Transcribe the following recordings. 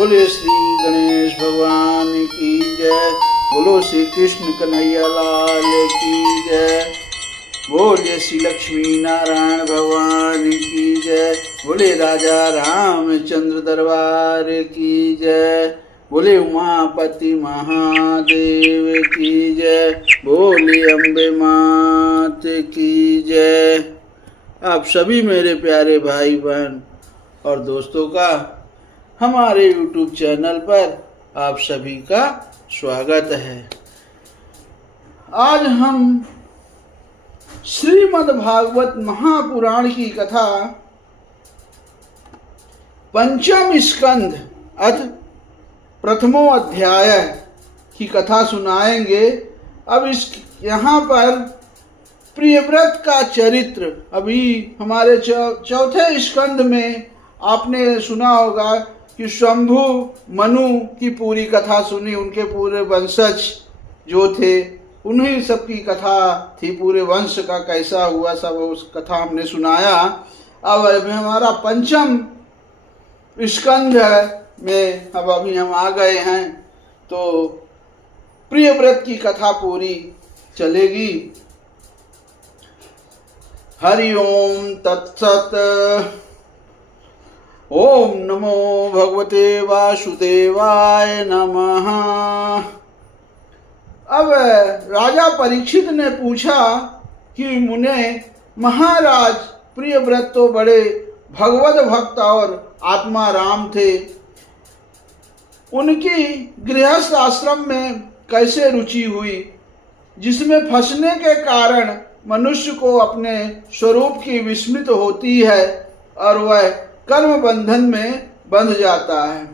बोले श्री गणेश भगवान की जय। बोलो श्री कृष्ण कन्हैया लाल की जय। बोले श्री लक्ष्मी नारायण भगवान की जय। बोले राजा रामचंद्र दरबार की जय। बोले उमापति महादेव की जय। बोले अम्बे मात की जय। आप सभी मेरे प्यारे भाई बहन और दोस्तों का हमारे YouTube चैनल पर आप सभी का स्वागत है। आज हम श्रीमद् भागवत महापुराण की कथा पंचम स्कंध अथ प्रथमो अध्याय की कथा सुनाएंगे। अब यहाँ पर प्रियव्रत का चरित्र, अभी हमारे चौथे स्कंध में आपने सुना होगा कि शंभु मनु की पूरी कथा सुनी। उनके पूरे वंशज जो थे उन्हीं सब की कथा थी, पूरे वंश का कैसा हुआ सब उस कथा हमने सुनाया। अब हमारा पंचम स्कंध में अब अभी हम आ गए हैं, तो प्रियव्रत की कथा पूरी चलेगी। हरि ओम तत्सत। ओम नमो भगवते वासुदेवाय नमः। अब राजा परीक्षित ने पूछा कि मुने महाराज, प्रियव्रत तो बड़े भगवत भक्त और आत्मा राम थे, उनकी गृहस्थ आश्रम में कैसे रुचि हुई, जिसमें फंसने के कारण मनुष्य को अपने स्वरूप की विस्मृत होती है और वह कर्म बंधन में बंध जाता है।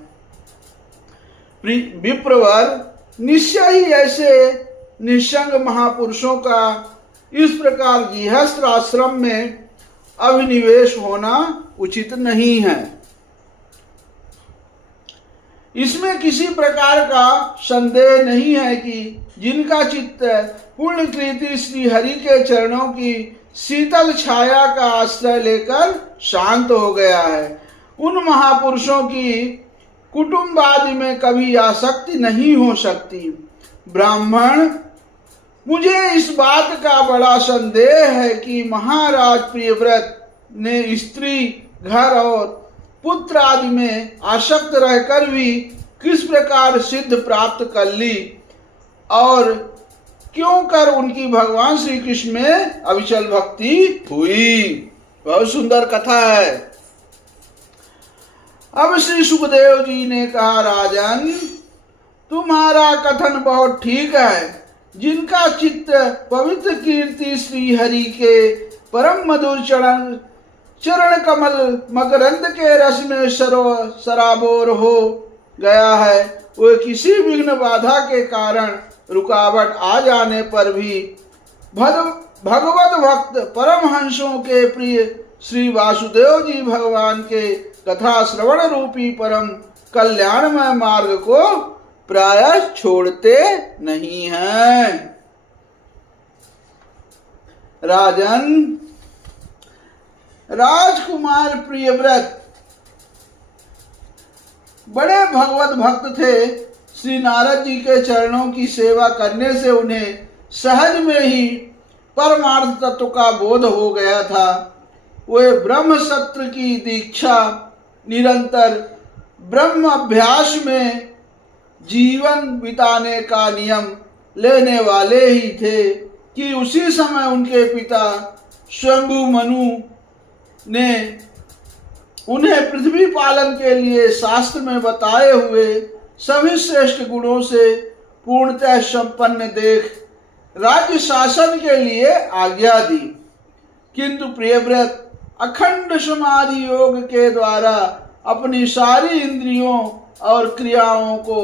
विप्रवर, निश्चय ही ऐसे निसंग महापुरुषों का इस प्रकार गृहस्थ आश्रम में अभिनिवेश होना उचित नहीं है। इसमें किसी प्रकार का संदेह नहीं है कि जिनका चित्त पुण्यकृति श्री हरि के चरणों की शीतल छाया का आश्रय लेकर शांत हो गया है, उन महापुरुषों की कुटुंब आदि में कभी आसक्ति नहीं हो सकती। ब्राह्मण, मुझे इस बात का बड़ा संदेह है कि महाराज प्रियव्रत ने स्त्री, घर और पुत्र आदि में आसक्त रहकर भी किस प्रकार सिद्ध प्राप्त कर ली और क्यों कर उनकी भगवान श्री कृष्ण में अविचल भक्ति हुई। बहुत सुंदर कथा है। अब श्री सुखदेव जी ने कहा, राजन, तुम्हारा कथन बहुत ठीक है। जिनका चित्त पवित्र कीर्ति श्री हरि के परम मधुर चरण कमल मकरंद के रस में सराबोर हो गया है, वो किसी विघ्न बाधा के कारण रुकावट आ जाने पर भी भगवत भक्त परमहंसों के प्रिय श्री वासुदेव जी भगवान के कथा श्रवण रूपी परम कल्याणमय मार्ग को प्रायः छोड़ते नहीं हैं। राजन, राजकुमार प्रियव्रत बड़े भगवत भक्त थे। श्री नारद जी के चरणों की सेवा करने से उन्हें सहज में ही परमार्थ तत्व का बोध हो गया था। वे ब्रह्म सत्र की दीक्षा, निरंतर ब्रह्म अभ्यास में जीवन बिताने का नियम लेने वाले ही थे कि उसी समय उनके पिता शंभु मनु ने उन्हें पृथ्वी पालन के लिए शास्त्र में बताए हुए सभी श्रेष्ठ गुणों से पूर्णतः संपन्न देख राज्य शासन के लिए आज्ञा दी। किंतु प्रियव्रत अखंड समाधि योग के द्वारा अपनी सारी इंद्रियों और क्रियाओं को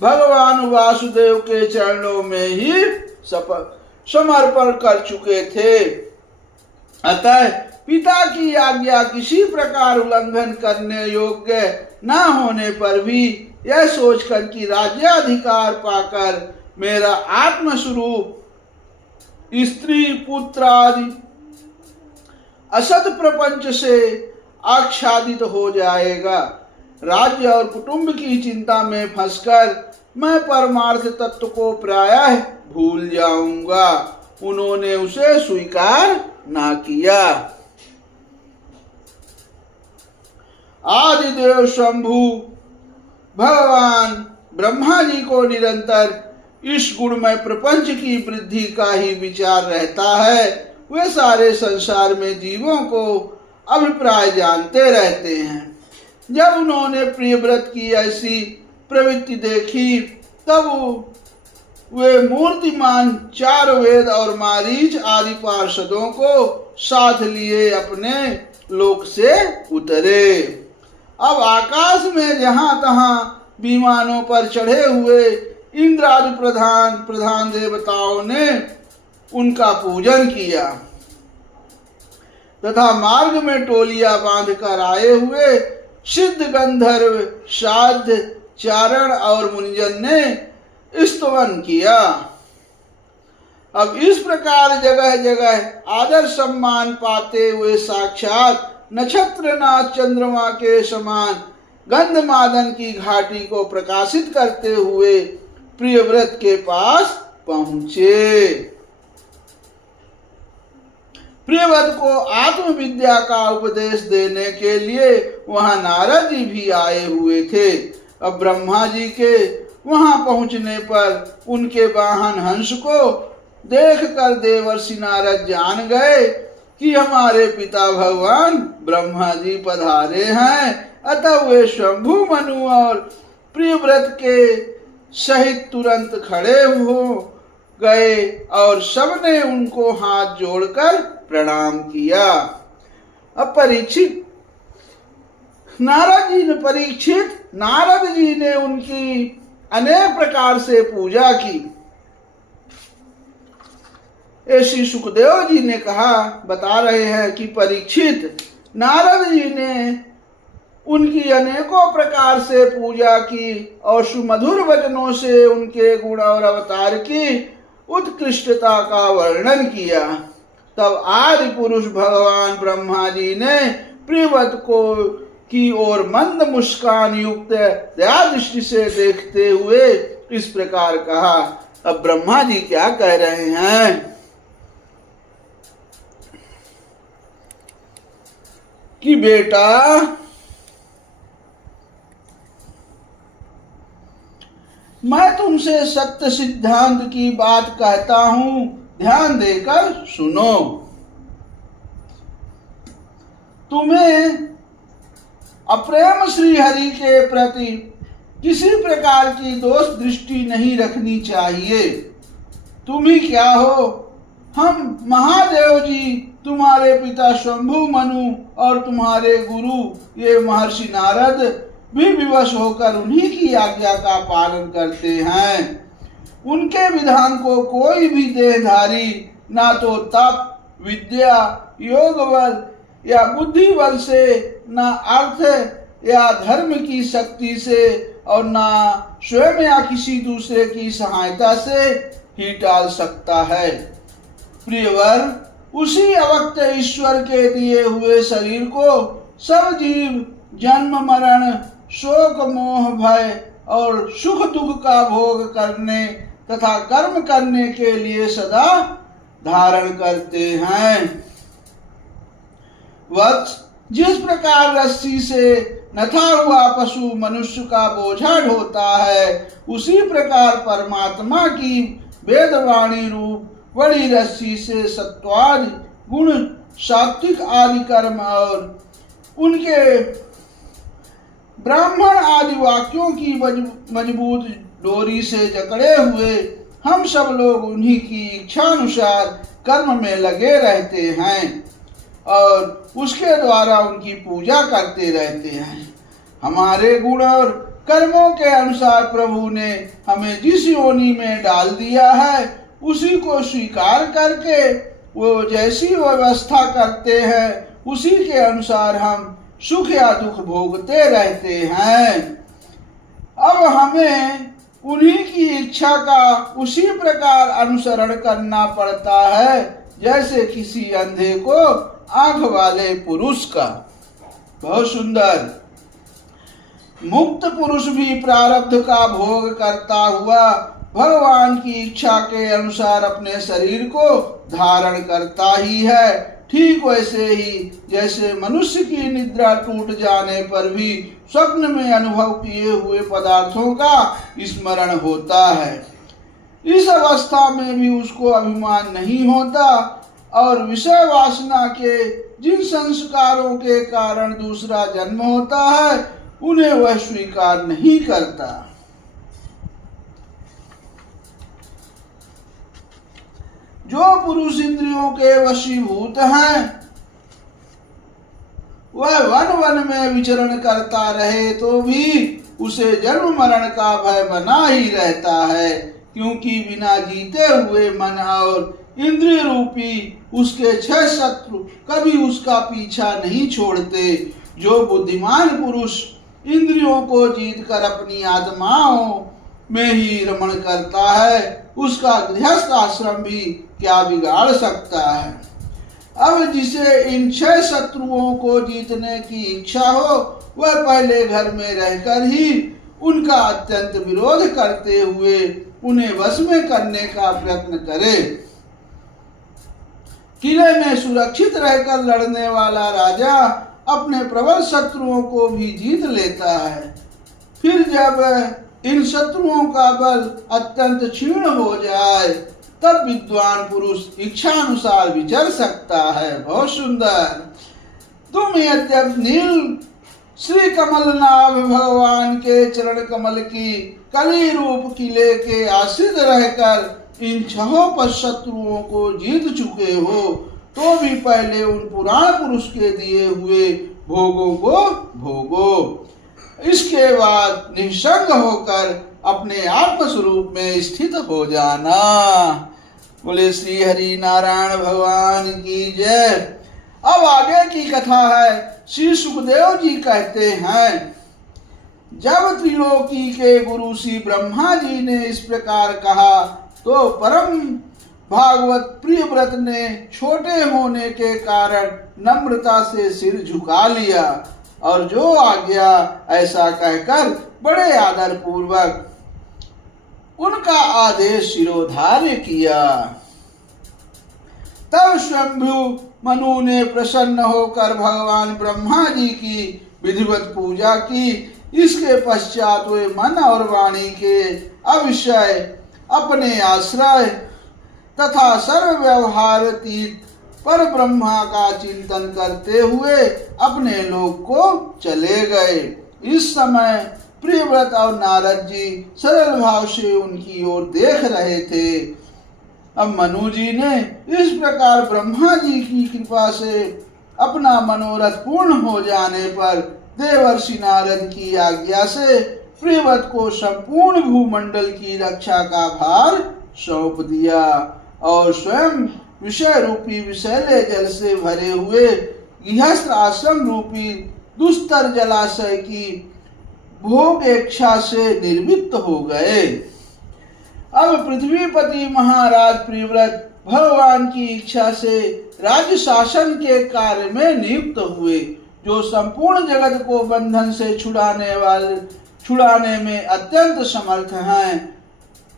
भगवान वासुदेव के चरणों में ही समर्पण कर चुके थे। अतः पिता की आज्ञा किसी प्रकार उल्लंघन करने योग्य न होने पर भी यह सोचकर कि राज्याधिकार पाकर मेरा आत्मस्वरूप स्त्री पुत्र आदि असत प्रपंच से आच्छादित हो जाएगा, राज्य और कुटुंब की चिंता में फंसकर मैं परमार्थ तत्व को प्रायः भूल जाऊंगा। उन्होंने उसे स्वीकार ना किया। आदिदेव शंभु भगवान ब्रह्मा जी को निरंतर इस गुणमय प्रपंच की वृद्धि का ही विचार रहता है। वे सारे संसार में जीवों को अभिप्राय जानते रहते हैं। जब उन्होंने प्रियव्रत की ऐसी प्रवृत्ति देखी तब वे मूर्तिमान 4 वेद और मारीच आदि पार्षदों को साथ लिए अपने लोक से उतरे। अब आकाश में जहां तहां विमानों पर चढ़े हुए इंद्र आदि प्रधान देवताओं ने उनका पूजन किया तथा मार्ग में टोलियां बांधकर आए हुए सिद्ध गंधर्व साध्य चारण और मुनिजन ने स्तवन किया। अब इस प्रकार जगह जगह आदर सम्मान पाते हुए साक्षात नक्षत्रनाथ चंद्रमा के समान गंधमादन की घाटी को प्रकाशित करते हुए प्रियव्रत के पास पहुंचे। प्रियव्रत को आत्मविद्या का उपदेश देने के लिए वहां नारद जी भी आए हुए थे। अब ब्रह्मा जी के वहां पहुंचने पर उनके वाहन हंस को देखकर देवर्षि नारद जान गए कि हमारे पिता भगवान ब्रह्मा जी पधारे हैं। अतः वे शंभु मनु और प्रियव्रत के सहित तुरंत खड़े हो गए और सबने उनको हाथ जोड़कर प्रणाम किया। अब नारद जी ने उनकी अनेक प्रकार से पूजा की। ऐसी सुखदेव जी ने कहा, बता रहे हैं कि परीक्षित नारद जी ने उनकी अनेकों प्रकार से पूजा की और सुमधुर वचनों से उनके गुण और अवतार की उत्कृष्टता का वर्णन किया। तब आदि पुरुष भगवान ब्रह्मा जी ने प्रियव्रत को की ओर मंद मुस्कान युक्त दया दृष्टि से देखते हुए इस प्रकार कहा। अब ब्रह्मा जी क्या कह रहे हैं कि बेटा, मैं तुमसे सत्य सिद्धांत की बात कहता हूं, ध्यान देकर सुनो। तुम्हें अप्रेम श्री हरि के प्रति किसी प्रकार की दोष दृष्टि नहीं रखनी चाहिए। तुम ही क्या हो, हम महादेव जी, तुम्हारे पिता शंभु मनु और तुम्हारे गुरु ये महर्षि नारद भी विवश होकर उन्हीं की आज्ञा का पालन करते हैं। उनके विधान को कोई भी देहधारी ना तो तप, विद्या, योग बल या बुद्धि बल से, ना अर्थ या धर्म की शक्ति से और ना स्वयं या किसी दूसरे की सहायता से ही टाल सकता है। प्रियवर, उसी अवक्त ईश्वर के दिए हुए शरीर को सब जीव जन्म मरण, शोक मोह भय और सुख दुख का भोग करने तथा कर्म करने के लिए सदा धारण करते हैं। वत्स, जिस प्रकार रस्सी से नथा हुआ पशु मनुष्य का बोझा ढोता है, उसी प्रकार परमात्मा की वेदवाणी रूप बड़ी रस्सी से सत्वादि गुण, सात्विक आदि कर्म और उनके ब्राह्मण आदि वाक्यों की मजबूत डोरी से जकड़े हुए हम सब लोग उन्हीं की इच्छा अनुसार कर्म में लगे रहते हैं और उसके द्वारा उनकी पूजा करते रहते हैं। हमारे गुण और कर्मों के अनुसार प्रभु ने हमें जिस योनि में डाल दिया है, उसी को स्वीकार करके वो जैसी व्यवस्था करते हैं, उसी के अनुसार हम सुख या दुख भोगते रहते हैं। अब हमें उन्हीं की इच्छा का उसी प्रकार अनुसरण करना पड़ता है जैसे किसी अंधे को आंख वाले पुरुष का। बहुत सुंदर। मुक्त पुरुष भी प्रारब्ध का भोग करता हुआ भगवान की इच्छा के अनुसार अपने शरीर को धारण करता ही है। ठीक वैसे ही जैसे मनुष्य की निद्रा टूट जाने पर भी स्वप्न में अनुभव किए हुए पदार्थों का स्मरण होता है, इस अवस्था में भी उसको अभिमान नहीं होता और विषय वासना के जिन संस्कारों के कारण दूसरा जन्म होता है उन्हें वह स्वीकार नहीं करता। जो पुरुष इंद्रियों के वशीभूत हैं वह वन वन में विचरण करता रहे तो भी उसे जन्म मरण का भय बना ही रहता है, क्योंकि बिना जीते हुए मन और इंद्रिय रूपी उसके 6 शत्रु कभी उसका पीछा नहीं छोड़ते। जो बुद्धिमान पुरुष इंद्रियों को जीतकर अपनी आत्माओं में ही रमण करता है उसका गृहस्थ आश्रम भी क्या बिगाड़ सकता है। अब जिसे इन 6 शत्रुओं को जीतने की इच्छा हो वह पहले घर में रहकर ही उनका अत्यंत विरोध करते हुए उन्हें वश में करने का प्रयत्न करे। किले में सुरक्षित रहकर लड़ने वाला राजा अपने प्रबल शत्रुओं को भी जीत लेता है। फिर जब इन शत्रुओं का बल अत्यंत क्षीण हो जाए तब विद्वान पुरुष इच्छानुसार विचर सकता है। बहुत सुंदर। तुम यद्यपि नील श्री कमलनाभ भगवान के चरण कमल की कली रूप किले के आश्रित रहकर इन 6 शत्रुओं को जीत चुके हो तो भी पहले उन पुराण पुरुष के दिए हुए भोगों को भोगो। इसके बाद निसंग होकर अपने आत्म स्वरूप में स्थित हो जाना। बोले श्री हरि नारायण भगवान की जय। अब आगे की कथा है। श्री सुखदेव जी कहते हैं, जब त्रिलोकी के गुरु श्री ब्रह्मा जी ने इस प्रकार कहा तो परम भागवत प्रियव्रत ने छोटे होने के कारण नम्रता से सिर झुका लिया और जो आज्ञा ऐसा कहकर बड़े आदर पूर्वक उनका आदेश शिरोधार्य किया। तब स्वयंभू मनु ने प्रसन्न होकर भगवान ब्रह्मा जी की विधिवत पूजा की। इसके पश्चात वे मन और वाणी के अविषय अपने आश्रय तथा सर्व व्यवहारातीत पर ब्रह्मा का चिंतन करते हुए अपने लोक को चले गए। इस समय प्रियव्रत और नारद जी सरल भाव से उनकी ओर देख रहे थे। अब मनु जी ने इस प्रकार ब्रह्मा जी की कृपा से अपना मनोरथ पूर्ण हो जाने पर देवर्षि नारद की आज्ञा से प्रियव्रत को संपूर्ण भूमंडल की रक्षा का भार सौंप दिया और स्वयं विषय रूपी विषैले जल से भरे हुए गृहस्थ आश्रम रूपी दुस्तर जलाशय की भोग इच्छा से निर्वृत्त हो गए। अब पृथ्वीपति महाराज प्रियव्रत भगवान की इच्छा से राज्य शासन के कार्य में नियुक्त हुए, जो संपूर्ण जगत को बंधन से छुड़ाने में अत्यंत समर्थ हैं।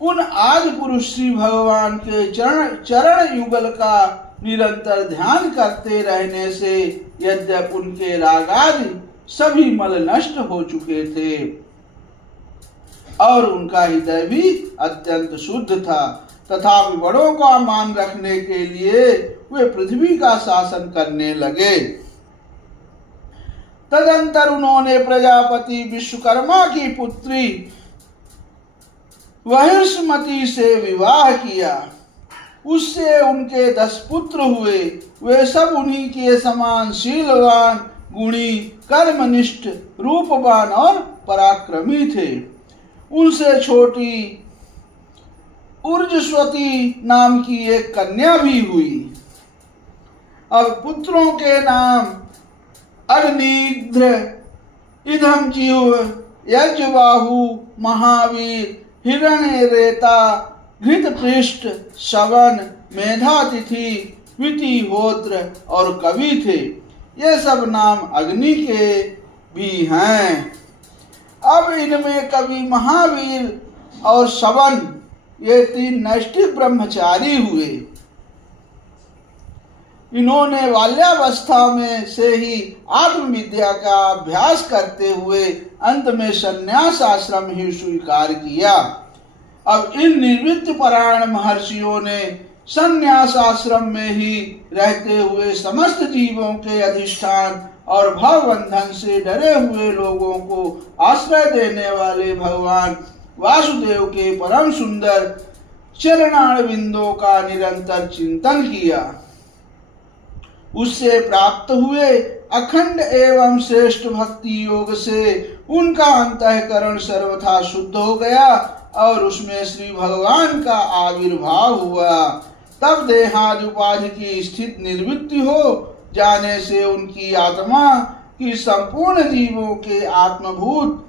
उन आदि पुरुष श्री भगवान के चरण युगल का निरंतर ध्यान करते रहने से यद्यपि उनके रागादि सभी मल नष्ट हो चुके थे और उनका हृदय भी अत्यंत शुद्ध था, तथापि बड़ों का मान रखने के लिए वे पृथ्वी का शासन करने लगे। तदंतर उन्होंने प्रजापति विश्वकर्मा की पुत्री वहिष्मती से विवाह किया। उससे उनके 10 पुत्र हुए। वे सब उन्हीं के समान शीलवान, गुणी, कर्मनिष्ठ, रूपवान और पराक्रमी थे। उनसे छोटी उर्जस्वती नाम की एक कन्या भी हुई। अब पुत्रों के नाम अग्निध्र, इधमजीव, यज्ञबाहु, महावीर, हिरण्यरेता, घृतपृष्ठ, शवन, मेधातिथि, वितिहोत्र और कवि थे। ये सब नाम अग्नि के भी हैं। अब इनमें कवि महावीर और सवन ये 3 नैष्ठिक ब्रह्मचारी हुए। इन्होंने बाल्यावस्था में से ही आत्मविद्या का अभ्यास करते हुए अंत में संन्यास आश्रम ही स्वीकार किया। अब इन निवृत्त परायण महर्षियों ने संन्यास आश्रम में ही रहते हुए समस्त जीवों के अधिष्ठान और भवबंधन से डरे हुए लोगों को आश्रय देने वाले भगवान वासुदेव के परम सुंदर चरणार बिंदों का निरंतर चिंतन किया। उससे प्राप्त हुए अखंड एवं श्रेष्ठ भक्ति योग से उनका अंतःकरण सर्वथा शुद्ध हो गया और उसमें श्री भगवान का आविर्भाव हुआ। तब देहादि उपाधि की स्थित निवृत्ति हो जाने से उनकी आत्मा की संपूर्ण जीवों के आत्मभूत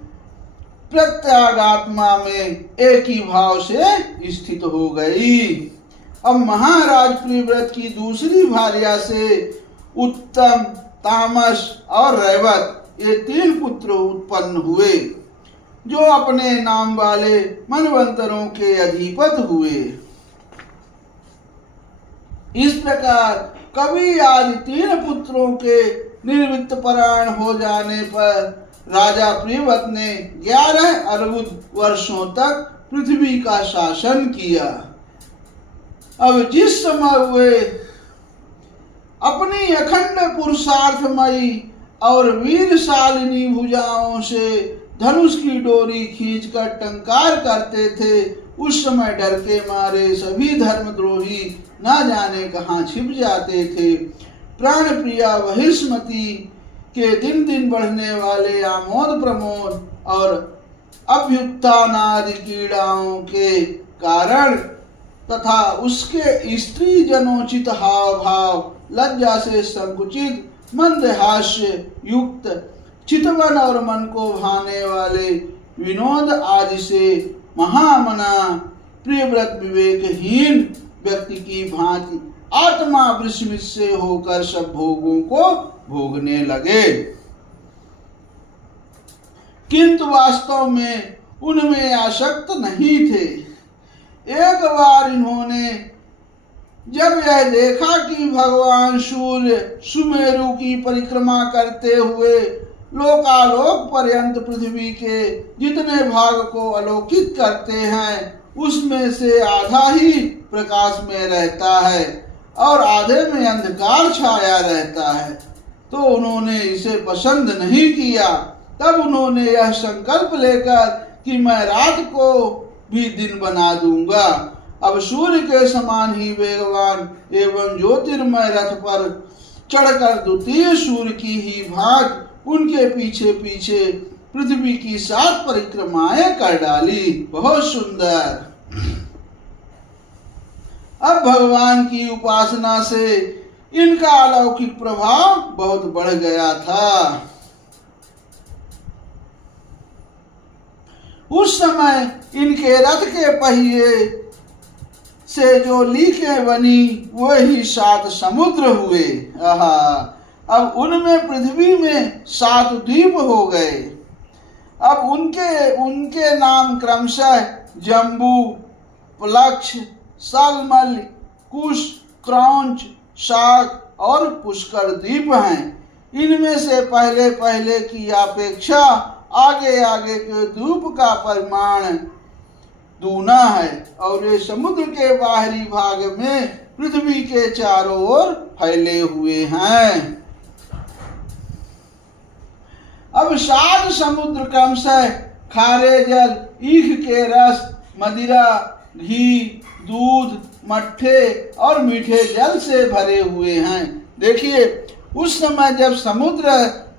प्रत्यागात्मा में एक ही भाव से स्थित हो गई। अब महाराज प्रियव्रत की दूसरी भार्या से उत्तम, तामस और रैवत ये 3 पुत्र उत्पन्न हुए जो अपने नाम वाले मनवंतरों के अधिपति हुए। इस प्रकार कवि आदि 3 पुत्रों के निर्वृत्त परायण हो जाने पर राजा प्रियव्रत ने 11 अर्बुद वर्षों तक पृथ्वी का शासन किया। अब जिस समय वे अपनी अखंड पुरुषार्थमयी और वीरशालिनी भुजाओं से धनुष की डोरी खींचकर टंकार करते थे, उस समय डर के मारे सभी धर्मद्रोही न जाने कहाँ छिप जाते थे। प्राण प्रिया वहिष्मती के दिन दिन बढ़ने वाले आमोद प्रमोद और अभ्युत्थानादि कीड़ाओं के कारण तथा उसके स्त्री जनोचित हाव भाव, लज्जा से संकुचित मंदहास्य युक्त चितवन और मन को भाने वाले विनोद आदि से महामना प्रियव्रत विवेकहीन व्यक्ति की भांति आत्मा विस्मित से होकर सब भोगों को भोगने लगे, किंतु वास्तव में उनमें आसक्त नहीं थे। एक बार इन्होंने जब यह देखा कि भगवान सूर्य सुमेरु की परिक्रमा करते हुए लोकालोक पर्यंत पृथ्वी के जितने भाग को आलोकित करते हैं उसमें से आधा ही प्रकाश में रहता है और आधे में अंधकार छाया रहता है, तो उन्होंने इसे पसंद नहीं किया। तब उन्होंने यह संकल्प लेकर कि मैं रात को भी दिन बना दूंगा। अब सूर्य के समान ही वेगवान एवं ज्योतिर्मय रथ पर चढ़कर द्वितीय सूर्य की ही भांति उनके पीछे पीछे पृथ्वी की 7 परिक्रमाएं कर डाली। बहुत सुंदर। अब भगवान की उपासना से इनका अलौकिक प्रभाव बहुत बढ़ गया था। उस समय इनके रथ के पहिए से जो लीकें बनी वही 7 समुद्र हुए। अब उनमें पृथ्वी में 7 द्वीप हो गए। अब उनके नाम क्रमशः जम्बू, प्लक्ष, सालमल, कुश, क्रौंच, शाक और पुष्कर द्वीप हैं। इनमें से पहले पहले की अपेक्षा आगे आगे के द्वीप का परिमाण दूना है और ये समुद्र के बाहरी भाग में पृथ्वी के चारों ओर फैले हुए हैं। अब 7 समुद्र क्रमशः खारे जल, ईख के रस, मदिरा, घी, दूध, मट्ठे और मीठे जल से भरे हुए हैं। देखिए उस समय जब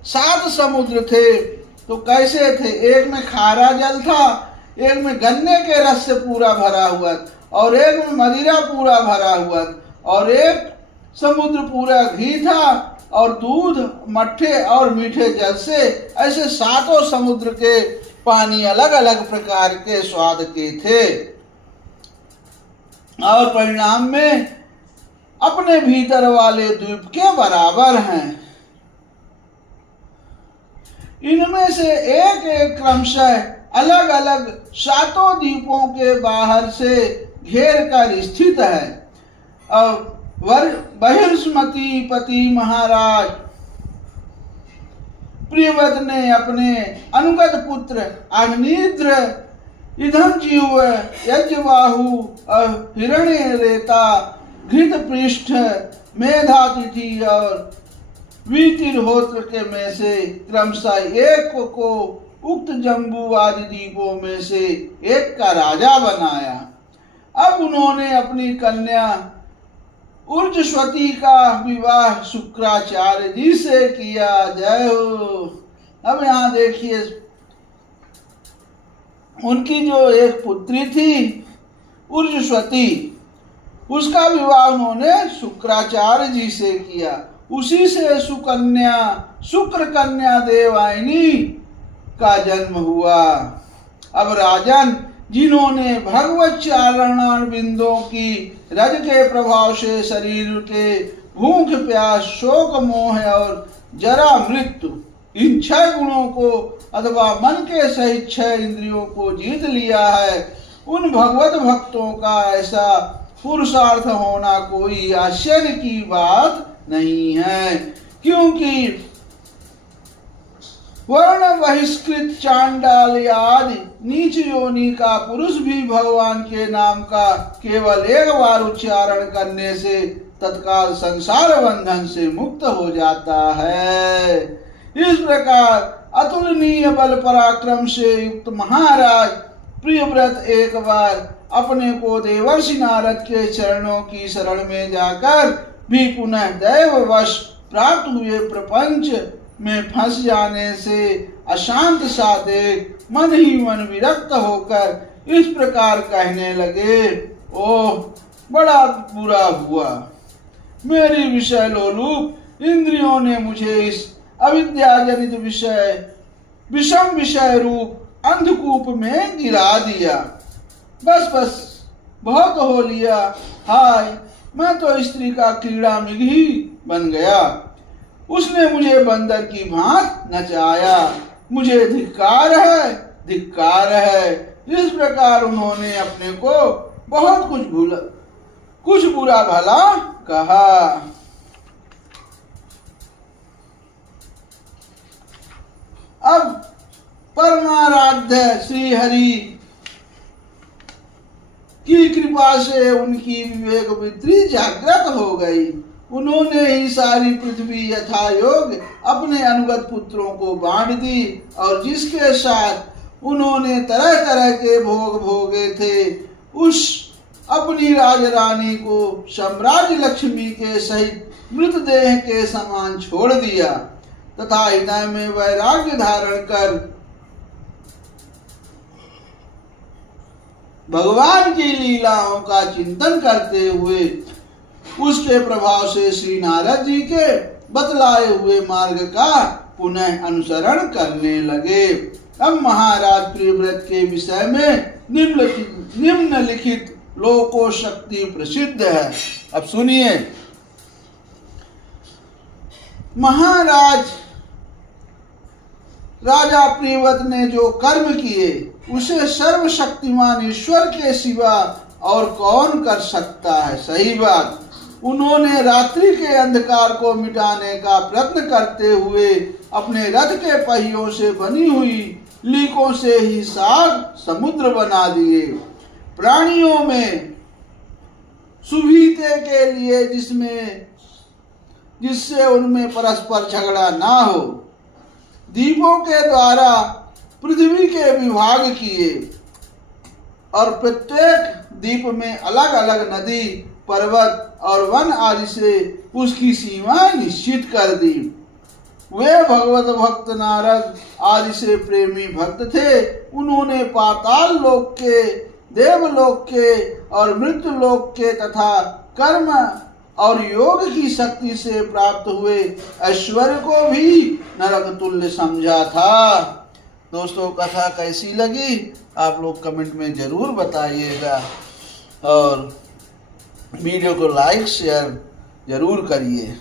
7 समुद्र थे तो कैसे थे? एक में खारा जल था, एक में गन्ने के रस से पूरा भरा हुआ और एक में मदिरा पूरा भरा हुआ और एक समुद्र पूरा घी था और दूध, मट्ठे और मीठे जल से। ऐसे 7 समुद्र के पानी अलग अलग प्रकार के स्वाद के थे और परिणाम में अपने भीतर वाले द्वीप के बराबर हैं। इनमें से एक एक क्रमशः अलग अलग 7 द्वीपों के बाहर से घेर कर स्थित है। बहिर्ष्मति पति महाराज प्रियव्रत ने अपने अनुगत पुत्र अग्निद्र, ईंधनजीव, यज्ञबाहु, हिरण्यरेता, घृतपृष्ठ, मेधातिथि और वितिरहोत्र के में से क्रमशः एक को उक्त जम्बू आदि द्वीपों में से एक का राजा बनाया। अब उन्होंने अपनी कन्या उर्जस्वती का विवाह शुक्राचार्य जी से किया। जय हो। अब यहाँ देखिए, उनकी जो एक पुत्री थी उर्जस्वती, उसका विवाह उन्होंने शुक्राचार्य जी से किया। उसी से सुकन्या शुक्र कन्या देवायनी का जन्म हुआ। अब राजन, जिन्होंने भगवत चरण बिंदों की रज के प्रभाव से शरीर के भूख, प्यास, शोक, मोह और जरा मृत्यु इन 6 गुणों को अथवा मन के सहित 6 इंद्रियों को जीत लिया है, उन भगवत भक्तों का ऐसा पुरुषार्थ होना कोई आश्चर्य की बात नहीं है, क्योंकि वर्ण बहिष्कृत चांडाल आदि नीच योनि का पुरुष भी भगवान के नाम का केवल एक बार उच्चारण करने से तत्काल संसार बंधन से मुक्त हो जाता है। इस प्रकार अतुलनीय बल पराक्रम से युक्त महाराज प्रियव्रत एक बार अपने को देवर्षि नारद के चरणों की शरण में जाकर भी पुनः दैववश प्राप्त हुए प्रपंच में फंस जाने से अशांत सा देख मन ही मन विरक्त होकर इस प्रकार कहने लगे, ओह बड़ा बुरा हुआ, मेरी विषय लोलुप इंद्रियों ने मुझे इस अविद्या जनित विषम विषय रूप अंधकूप में गिरा दिया। बस बहुत हो लिया, हाय मैं तो स्त्री का कीड़ा मृगी बन गया। उसने मुझे बंदर की भांत नचाया, मुझे धिक्कार है। इस प्रकार उन्होंने अपने को बहुत कुछ बुरा भला कहा। अब परमाराध्य श्री हरि की कृपा से उनकी विवेक बुद्धि जागृत हो गई। उन्होंने ही सारी पृथ्वी यथा योग अपने अनुगत पुत्रों को बांट दी और जिसके साथ उन्होंने तरह तरह के भोग भोगे थे, उस अपनी राजरानी को साम्राज्य लक्ष्मी के सहित मृतदेह के समान छोड़ दिया तथा हृदय में वैराग्य धारण कर भगवान की लीलाओं का चिंतन करते हुए उसके प्रभाव से श्री नारद जी के बतलाए हुए मार्ग का पुनः अनुसरण करने लगे। अब महाराज प्रियव्रत के विषय में निम्नलिखित लोको शक्ति प्रसिद्ध है। अब सुनिए, महाराज राजा प्रियव्रत ने जो कर्म किए उसे सर्वशक्तिमान ईश्वर के सिवा और कौन कर सकता है। सही बात। उन्होंने रात्रि के अंधकार को मिटाने का प्रयत्न करते हुए अपने रथ के पहियों से बनी हुई लीकों से ही सात समुद्र बना दिए। प्राणियों में सुविधे के लिए जिससे उनमें परस्पर झगड़ा ना हो, दीपों के द्वारा पृथ्वी के विभाग किए और प्रत्येक द्वीप में अलग अलग नदी, पर्वत और वन आदि से उसकी सीमा निश्चित कर दी। वे भगवत भक्त नारद आदि से प्रेमी भक्त थे। उन्होंने पाताल लोक के, देवलोक के और मृत्यु लोक के तथा कर्म और योग की शक्ति से प्राप्त हुए ऐश्वर्य को भी नरक तुल्य समझा था। दोस्तों, कथा कैसी लगी आप लोग कमेंट में जरूर बताइएगा और वीडियो को लाइक शेयर जरूर करिए।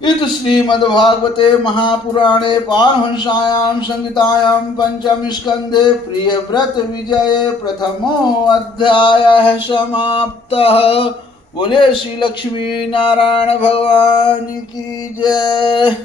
इत श्रीमद्भागवते महापुराणे पारमहंस्यां संहितायां पंचम स्कंदे प्रियव्रत विजये प्रथमो अध्यायः समाप्तः। बोले श्री लक्ष्मी नारायण भगवान की जय।